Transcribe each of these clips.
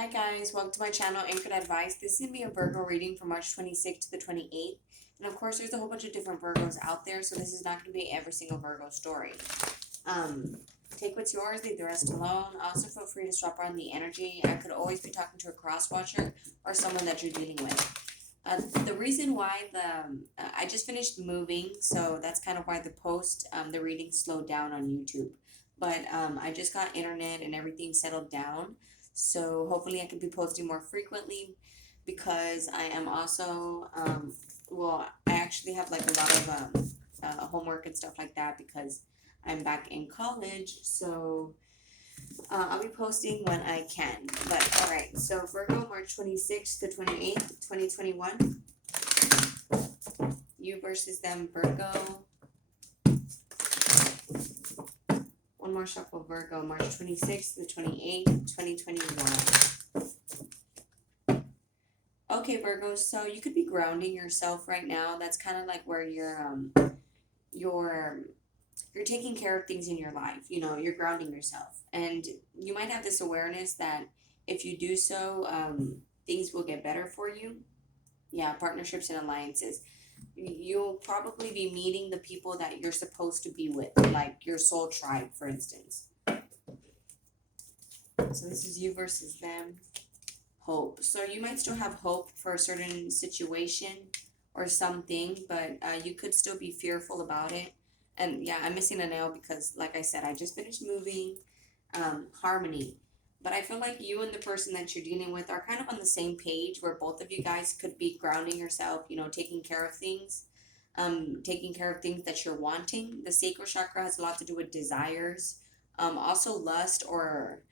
Hi guys, welcome to my channel, Anchored Advice. This is going to be a Virgo reading from March 26th to the 28th. And of course, there's a whole bunch of different Virgos out there, so this is not going to be every single Virgo story. Take what's yours, leave the rest alone. Also, feel free to swap around the energy. I could always be talking to a cross-watcher or someone that you're dealing with. The reason why I just finished moving, so that's kind of why the reading slowed down on YouTube. But I just got internet and everything settled down. So hopefully I can be posting more frequently because I am also, I actually have like a lot of homework and stuff like that because I'm back in college. So I'll be posting when I can. But all right, so Virgo, March 26th to 28th, 2021. You versus them, Virgo. One more shuffle, Virgo, March 26th to 28th, 2021. Okay, Virgo, so you could be grounding yourself right now. That's kind of like where you're taking care of things in your life. You know, you're grounding yourself. And you might have this awareness that if you do so, things will get better for you. Yeah, partnerships and alliances. You'll probably be meeting the people that you're supposed to be with, like your soul tribe, for instance. So this is you versus them. Hope. So you might still have hope for a certain situation or something, but you could still be fearful about it. And yeah, I'm missing a nail because, like I said, I just finished moving. Harmony. But I feel like you and the person that you're dealing with are kind of on the same page where both of you guys could be grounding yourself, you know, taking care of things that you're wanting. The sacral chakra has a lot to do with desires, also lust or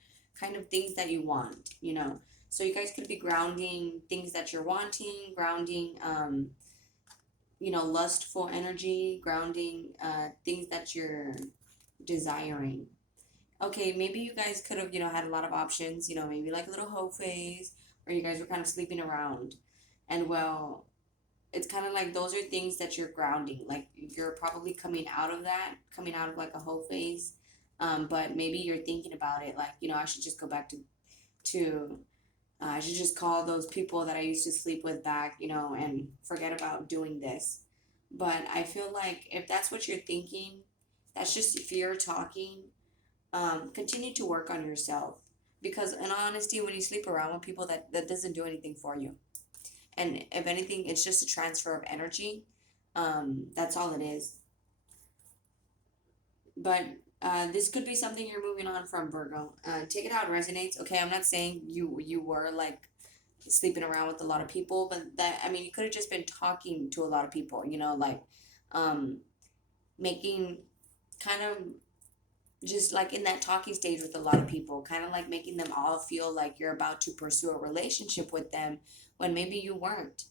kind of things that you want, you know. So you guys could be grounding things that you're wanting, grounding, lustful energy, grounding things that you're desiring. Okay, maybe you guys could have, had a lot of options, maybe like a little hoe phase, or you guys were kind of sleeping around. And well, it's kind of like those are things that you're grounding. Like you're probably coming out of like a hoe phase. But maybe you're thinking about it like, I should just go back to I should just call those people that I used to sleep with back, and forget about doing this. But I feel like if that's what you're thinking, that's just fear talking. Continue to work on yourself because in honesty, when you sleep around with people, that doesn't do anything for you, and if anything, it's just a transfer of energy. That's all it is. But this could be something you're moving on from, Virgo. Take it how it resonates. Okay, I'm not saying you were like sleeping around with a lot of people, but you could have just been talking to a lot of people, like making kind of just like in that talking stage with a lot of people, kind of like making them all feel like you're about to pursue a relationship with them when maybe you weren't,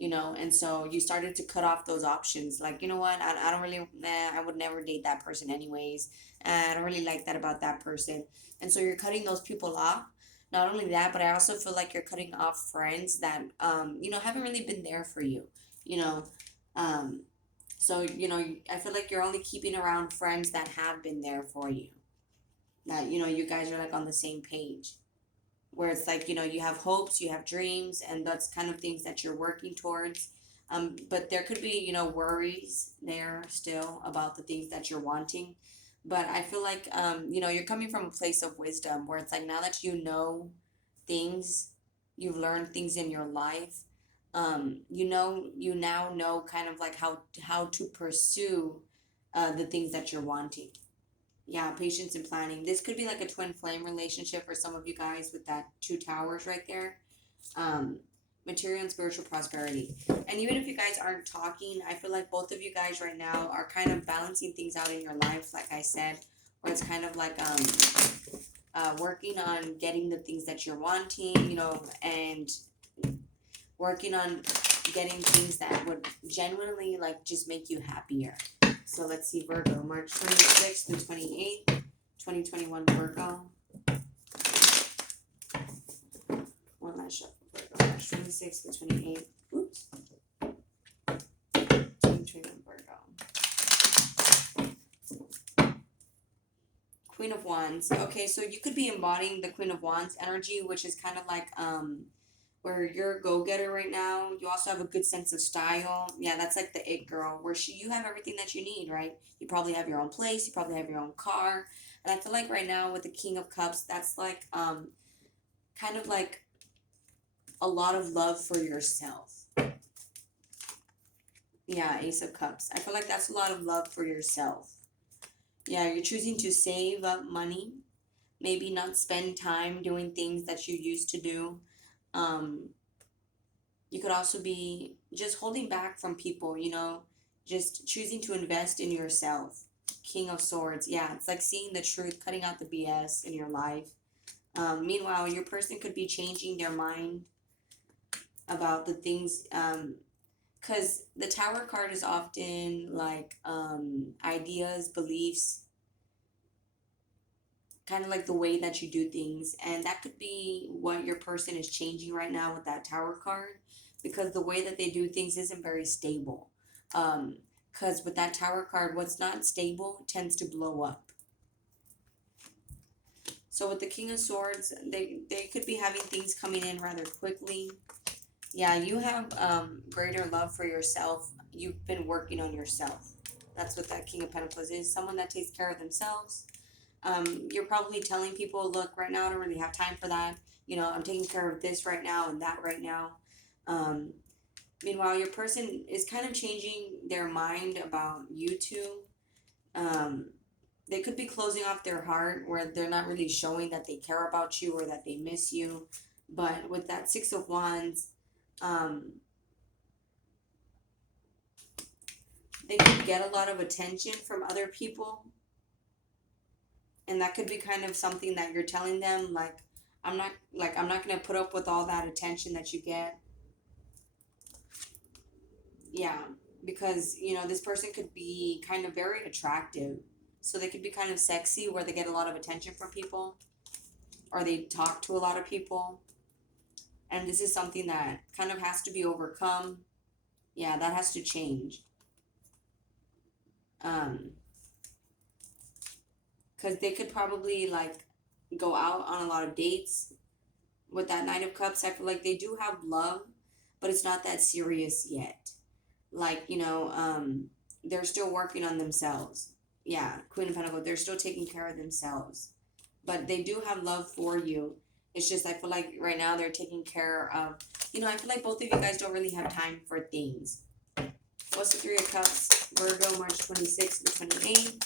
and so you started to cut off those options. Like, you know what, I don't really, I would never date that person anyways. I don't really like that about that person. And so you're cutting those people off. Not only that, but I also feel like you're cutting off friends that, haven't really been there for you, you know, um, so, I feel like you're only keeping around friends that have been there for you. That, you guys are like on the same page. Where it's like, you have hopes, you have dreams, and that's kind of things that you're working towards. But there could be, worries there still about the things that you're wanting. But I feel like, you're coming from a place of wisdom where it's like now that you know things, you've learned things in your life, you now know kind of like how to pursue the things that you're wanting. Yeah, patience and planning. This could be like a twin flame relationship for some of you guys with that two towers right there. Um, Material and spiritual prosperity. And even if you guys aren't talking, I feel like both of you guys right now are kind of balancing things out in your life, like I said, where it's kind of like working on getting the things that you're wanting, and working on getting things that would genuinely like just make you happier. So let's see, Virgo, March 26th to 28th, 2021, Virgo. One last shuffle, Virgo, March 26th to 28th. Oops. 2021, Virgo. Queen of Wands. Okay, so you could be embodying the Queen of Wands energy, which is kind of like where you're a go-getter right now. You also have a good sense of style. Yeah, that's like the it girl, where you have everything that you need, right? You probably have your own place, you probably have your own car. And I feel like right now with the King of Cups, that's like kind of like a lot of love for yourself. Yeah, Ace of Cups. I feel like that's a lot of love for yourself. Yeah, you're choosing to save up money, maybe not spend time doing things that you used to do. Um, you could also be just holding back from people, just choosing to invest in yourself. King of Swords. Yeah, it's like seeing the truth, cutting out the BS in your life. Meanwhile, your person could be changing their mind about the things, because the Tower card is often like ideas, beliefs, kind of like the way that you do things. And that could be what your person is changing right now with that Tower card, because the way that they do things isn't very stable. Because with that Tower card, what's not stable tends to blow up. So with the King of Swords, they could be having things coming in rather quickly. Yeah, you have greater love for yourself. You've been working on yourself. That's what that King of Pentacles is. Someone that takes care of themselves. You're probably telling people, look, right now I don't really have time for that. I'm taking care of this right now and that right now. Meanwhile, your person is kind of changing their mind about you two. They could be closing off their heart where they're not really showing that they care about you or that they miss you. But with that Six of Wands, they could get a lot of attention from other people. And that could be kind of something that you're telling them, like, I'm not going to put up with all that attention that you get. Yeah, because, this person could be kind of very attractive. So they could be kind of sexy where they get a lot of attention from people, or they talk to a lot of people. And this is something that kind of has to be overcome. Yeah, that has to change. Because they could probably like go out on a lot of dates. With that Knight of Cups, I feel like they do have love, but it's not that serious yet. Like, they're still working on themselves. Yeah, Queen of Pentacles, they're still taking care of themselves. But they do have love for you. It's just, I feel like right now they're taking care of, I feel like both of you guys don't really have time for things. What's the Three of Cups? Virgo, March 26th to 28th.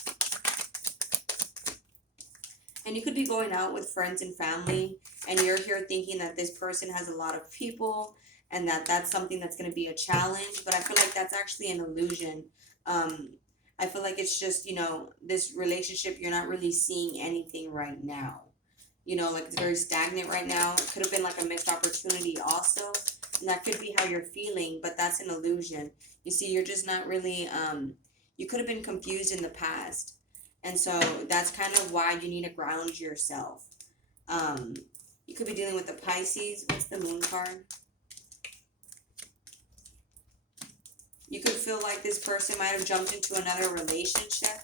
And you could be going out with friends and family, and you're here thinking that this person has a lot of people and that that's something that's going to be a challenge. But I feel like that's actually an illusion. I feel like it's just, this relationship, you're not really seeing anything right now. Like it's very stagnant right now. It could have been like a missed opportunity also. And that could be how you're feeling, but that's an illusion. You see, you're just not really, you could have been confused in the past. And so that's kind of why you need to ground yourself. You could be dealing with the Pisces. What's the Moon card? You could feel like this person might have jumped into another relationship.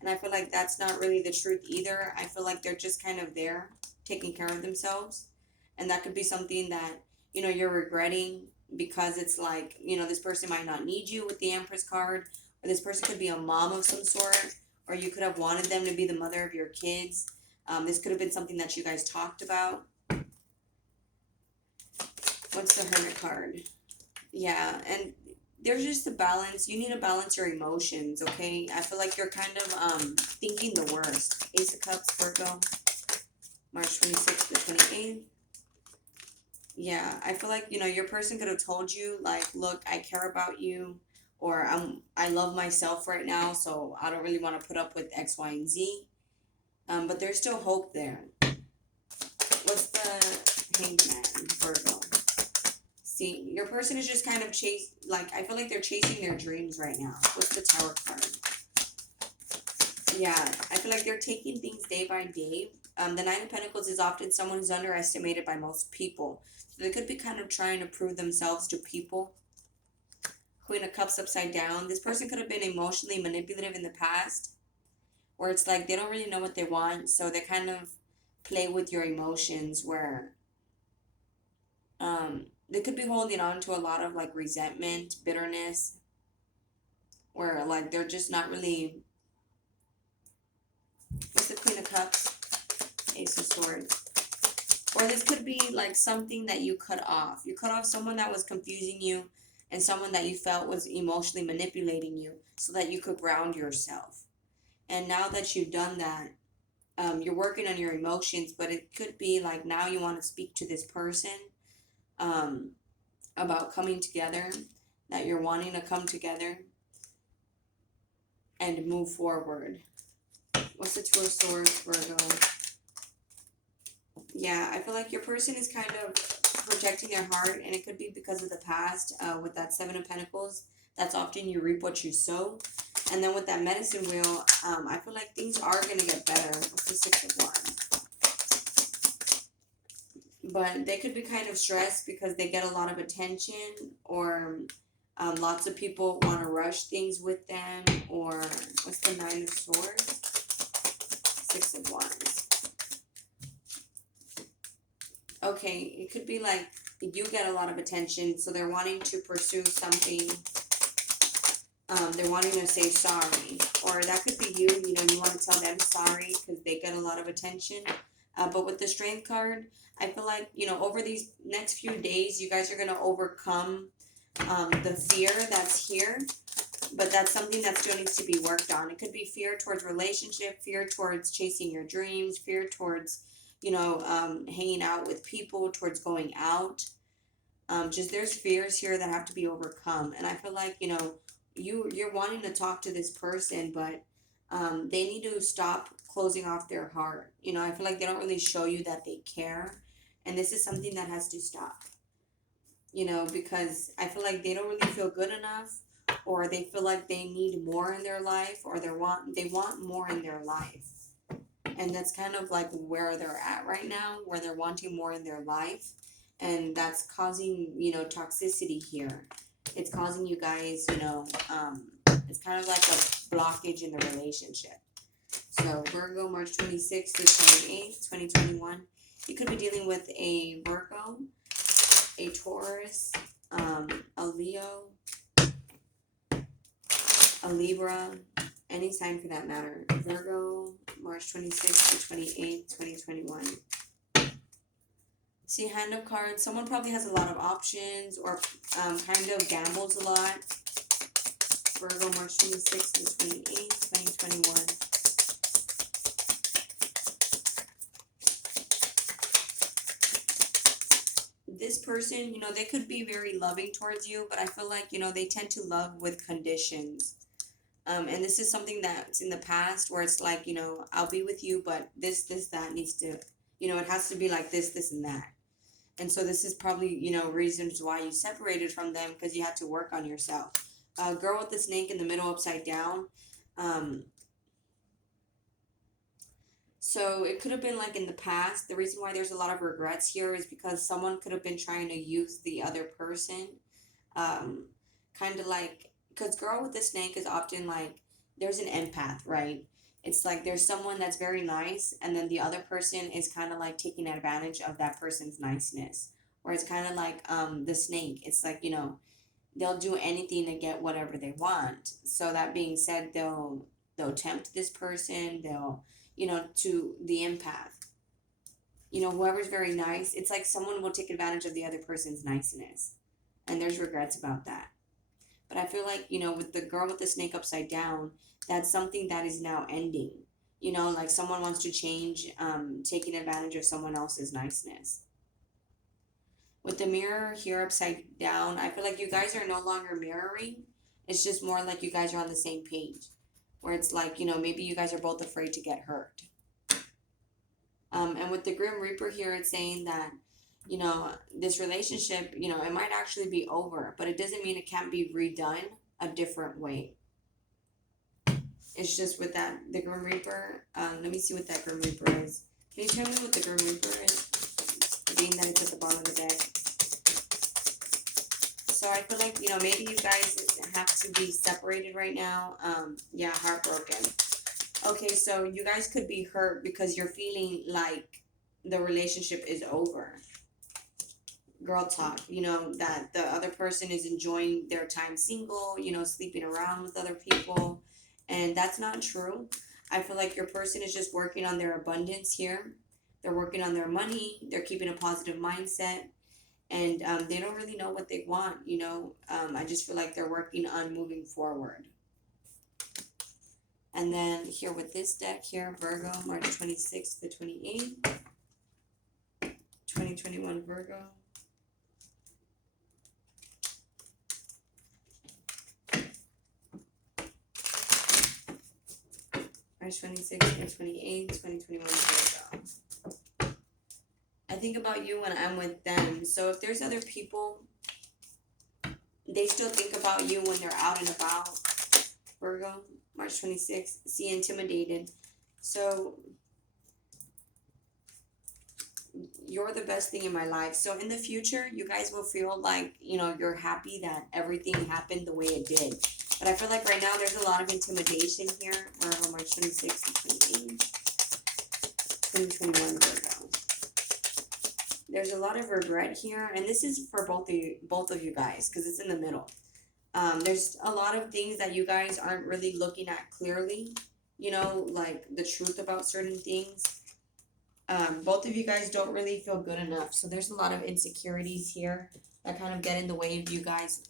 And I feel like that's not really the truth either. I feel like they're just kind of there, taking care of themselves. And that could be something that, you're regretting, because it's like, this person might not need you with the Empress card. Or this person could be a mom of some sort. Or you could have wanted them to be the mother of your kids. This could have been something that you guys talked about. What's the Hermit card? Yeah, and there's just a balance. You need to balance your emotions, okay? I feel like you're kind of thinking the worst. Ace of Cups, Virgo, March 26th to 28th. Yeah, I feel like, your person could have told you, like, look, I care about you. Or I love myself right now, so I don't really want to put up with X, Y, and Z. But there's still hope there. What's the Hanged Man, Virgo? See, your person is just kind of I feel like they're chasing their dreams right now. What's the Tower card? Yeah, I feel like they're taking things day by day. The Nine of Pentacles is often someone who's underestimated by most people. So they could be kind of trying to prove themselves to people. Queen of Cups upside down. This person could have been emotionally manipulative in the past. where it's like they don't really know what they want, so they kind of play with your emotions, where they could be holding on to a lot of like resentment, bitterness, where like they're just not really. What's the Queen of Cups? Ace of Swords. Or this could be like something that you cut off. You cut off someone that was confusing you, and someone that you felt was emotionally manipulating you, so that you could ground yourself. And now that you've done that, you're working on your emotions, but it could be like now you want to speak to this person um, about coming together, that you're wanting to come together and move forward. What's the Two of Swords, Virgo? Yeah, I feel like your person is kind of protecting their heart, and it could be because of the past. With that Seven of Pentacles, that's often you reap what you sow. And then with that Medicine Wheel, I feel like things are going to get better. What's the Six of Wands? But they could be kind of stressed because they get a lot of attention, or lots of people want to rush things with them. Or what's the Nine of Swords? Six of Wands. Okay, it could be like you get a lot of attention, so they're wanting to pursue something. They're wanting to say sorry, or that could be you. You know, you want to tell them sorry because they get a lot of attention. But with the Strength card, I feel like, you know, over these next few days, you guys are going to overcome the fear that's here. But that's something that still needs to be worked on. It could be fear towards relationship, fear towards chasing your dreams, fear towards, you know, hanging out with people, towards going out. Just there's fears here that have to be overcome. And I feel like, you know, you're wanting to talk to this person, but they need to stop closing off their heart. You know, I feel like they don't really show you that they care. And this is something that has to stop. You know, because I feel like they don't really feel good enough, or they feel like they need more in their life, or they want more in their life. And that's kind of like where they're at right now, where they're wanting more in their life. And that's causing, you know, toxicity here. It's causing you guys, you know, it's kind of like a blockage in the relationship. So Virgo, March 26th to 28th, 2021. You could be dealing with a Virgo, a Taurus, a Leo, a Libra, any sign for that matter. Virgo, March 26th to 28th, 2021. See, Hand of Cards. Someone probably has a lot of options, or kind of gambles a lot. Virgo, March 26th to 28th, 2021. This person, you know, they could be very loving towards you, but I feel like, you know, they tend to love with conditions. And this is something that's in the past, where it's like, you know, I'll be with you, but this, that needs to, you know, it has to be like this, and that. And so this is probably, you know, reasons why you separated from them, because you had to work on yourself. Girl with the snake in the middle upside down. So it could have been like in the past. The reason why there's a lot of regrets here is because someone could have been trying to use the other person. Kind of like, because girl with the snake is often like, there's an empath, right? It's like there's someone that's very nice, and then the other person is kind of like taking advantage of that person's niceness. Or it's kind of like the snake. It's like, you know, they'll do anything to get whatever they want. So that being said, they'll tempt this person. They'll, you know, to the empath. You know, whoever's very nice, it's like someone will take advantage of the other person's niceness. And there's regrets about that. But I feel like, you know, with the girl with the snake upside down, that's something that is now ending. You know, like someone wants to change, taking advantage of someone else's niceness. With the mirror here upside down, I feel like you guys are no longer mirroring. It's just more like you guys are on the same page. Where it's like, you know, maybe you guys are both afraid to get hurt. And with the Grim Reaper here, it's saying that, you know, this relationship, you know, it might actually be over, but it doesn't mean it can't be redone a different way. It's just with that, the Grim Reaper, let me see what that Grim Reaper is. Can you tell me what the Grim Reaper is? Being that it's at the bottom of the deck. So I feel like, you know, maybe you guys have to be separated right now. Yeah, heartbroken. Okay, so you guys could be hurt because you're feeling like the relationship is over. Girl talk, that the other person is enjoying their time single, sleeping around with other people. And that's not true. I feel like your person is just working on their abundance here. They're working on their money, they're keeping a positive mindset, and they don't really know what they want. I just feel like they're working on moving forward. And then here with this deck here, Virgo, March 26th to 28th, 2021 Virgo. March 26th to 28th, 2021 Virgo. I think about you when I'm with them. So if there's other people, they still think about you when they're out and about. Virgo, March 26th, see, intimidated. So you're the best thing in my life. So in the future, you guys will feel like, you're happy that everything happened the way it did. But I feel like right now there's a lot of intimidation here. Virgo, March 26th to 28th, 2021 Virgo. There's a lot of regret here, and this is for both of you guys, because it's in the middle. There's a lot of things that you guys aren't really looking at clearly, like the truth about certain things. Both of you guys don't really feel good enough, so there's a lot of insecurities here that kind of get in the way of you guys,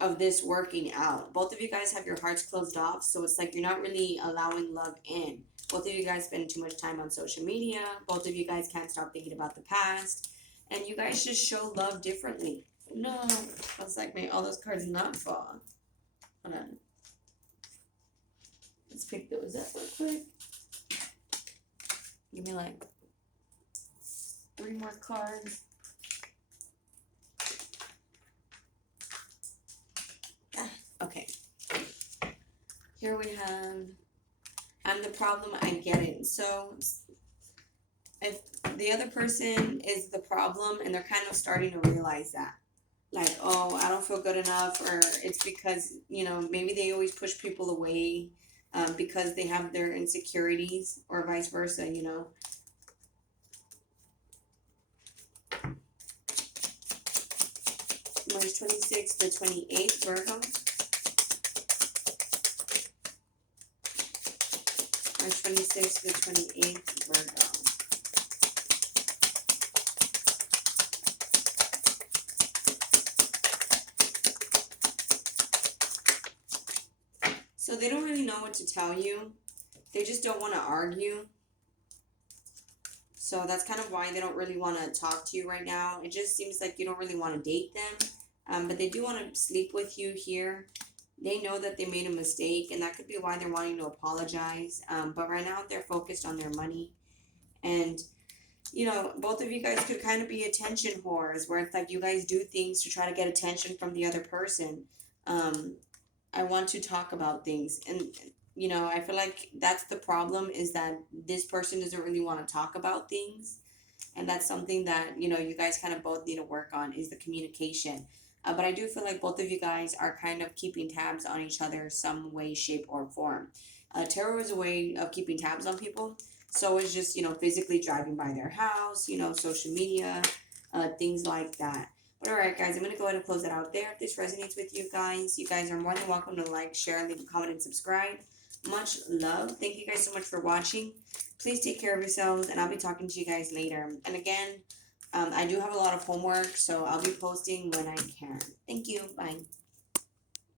of this working out. Both of you guys have your hearts closed off, so it's like you're not really allowing love in. Both of you guys spend too much time on social media. Both of you guys can't stop thinking about the past, and you guys just show love differently. No, I was like, may all those cards not fall. Hold on. Let's pick those up real quick. Give me like 3 more cards. Okay. Here we have, I'm the problem, I get it. So if the other person is the problem and they're kind of starting to realize that, like, oh, I don't feel good enough, or it's because, maybe they always push people away because they have their insecurities, or vice versa, March 26th to 28th, Virgo. March 26th to 28th, Virgo. So they don't really know what to tell you. They just don't want to argue. So that's kind of why they don't really want to talk to you right now. It just seems like you don't really want to date them. But they do want to sleep with you here. They know that they made a mistake, and that could be why they're wanting to apologize. But right now they're focused on their money. And, both of you guys could kind of be attention whores, where it's like you guys do things to try to get attention from the other person. I want to talk about things. And, I feel like that's the problem, is that this person doesn't really want to talk about things. And that's something that, you guys kind of both need to work on, is the communication. But I do feel like both of you guys are kind of keeping tabs on each other some way, shape, or form. Tarot is a way of keeping tabs on people. So is just, physically driving by their house, social media, things like that. But alright, guys, I'm going to go ahead and close it out there. If this resonates with you guys are more than welcome to like, share, leave a comment, and subscribe. Much love. Thank you guys so much for watching. Please take care of yourselves, and I'll be talking to you guys later. And again, I do have a lot of homework, so I'll be posting when I can. Thank you. Bye.